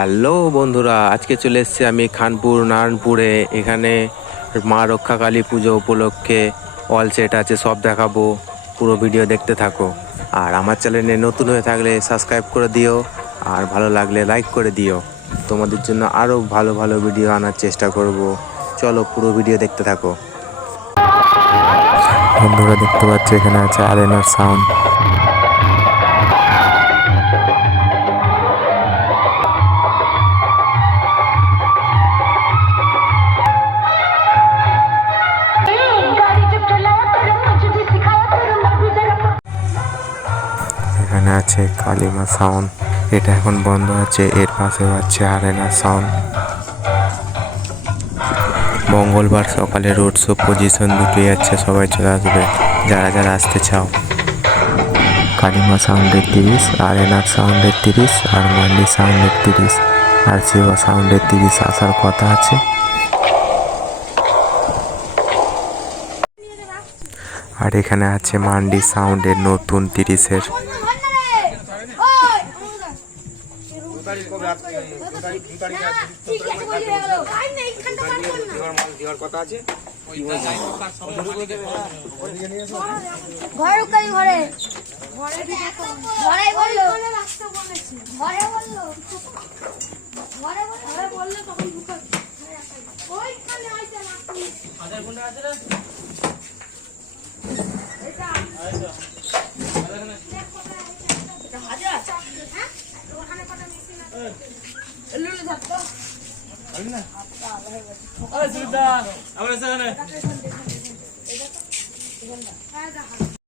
Hello বন্ধুরা, আজকে চলে এসেছি আমি খানপুর, নারায়ণপুরে। এখানে মা রক্ষাকালী পুজো উপলক্ষে অল সেট আছে, সব দেখাবো। পুরো ভিডিও দেখতে থাকো। আর আমার চ্যানেলে নতুন হয়ে থাকলে সাবস্ক্রাইব করে দিও, আর ভালো লাগলে লাইক করে দিও। তোমাদের জন্য আরও ভালো ভালো ভিডিও আনার চেষ্টা করব। চলো পুরো ভিডিও দেখতে থাকো। বন্ধুরা, দেখতে পাচ্ছি এখানে আছে আরেনার সাউন্ড আছে, কালিমা সাউন্ড এটা এখন বন্ধ আছে, এর পাশেও আছে আরেনা সাউন্ড মঙ্গলবার সকালে রোড শো পজিশন দুটোই আছে, সবাই চলে আসবে। যারা যারা আসতে চাও। কালিমা সাউন্ডের তিরিশ আরেনার সাউন্ডের তিরিশ, আর মান্ডি সাউন্ডের তিরিশ, আর শিবা সাউন্ডের তিরিশ আসার কথা আছে। আর এখানে আছে মান্ডি সাউন্ডের নতুন তিরিশের। ঘরে কাজ ঘরে। ঘরে বলল। ঘরে বলল। ঘরে ঘরে বলল তখন ওইখানে হয়তো না? আমরা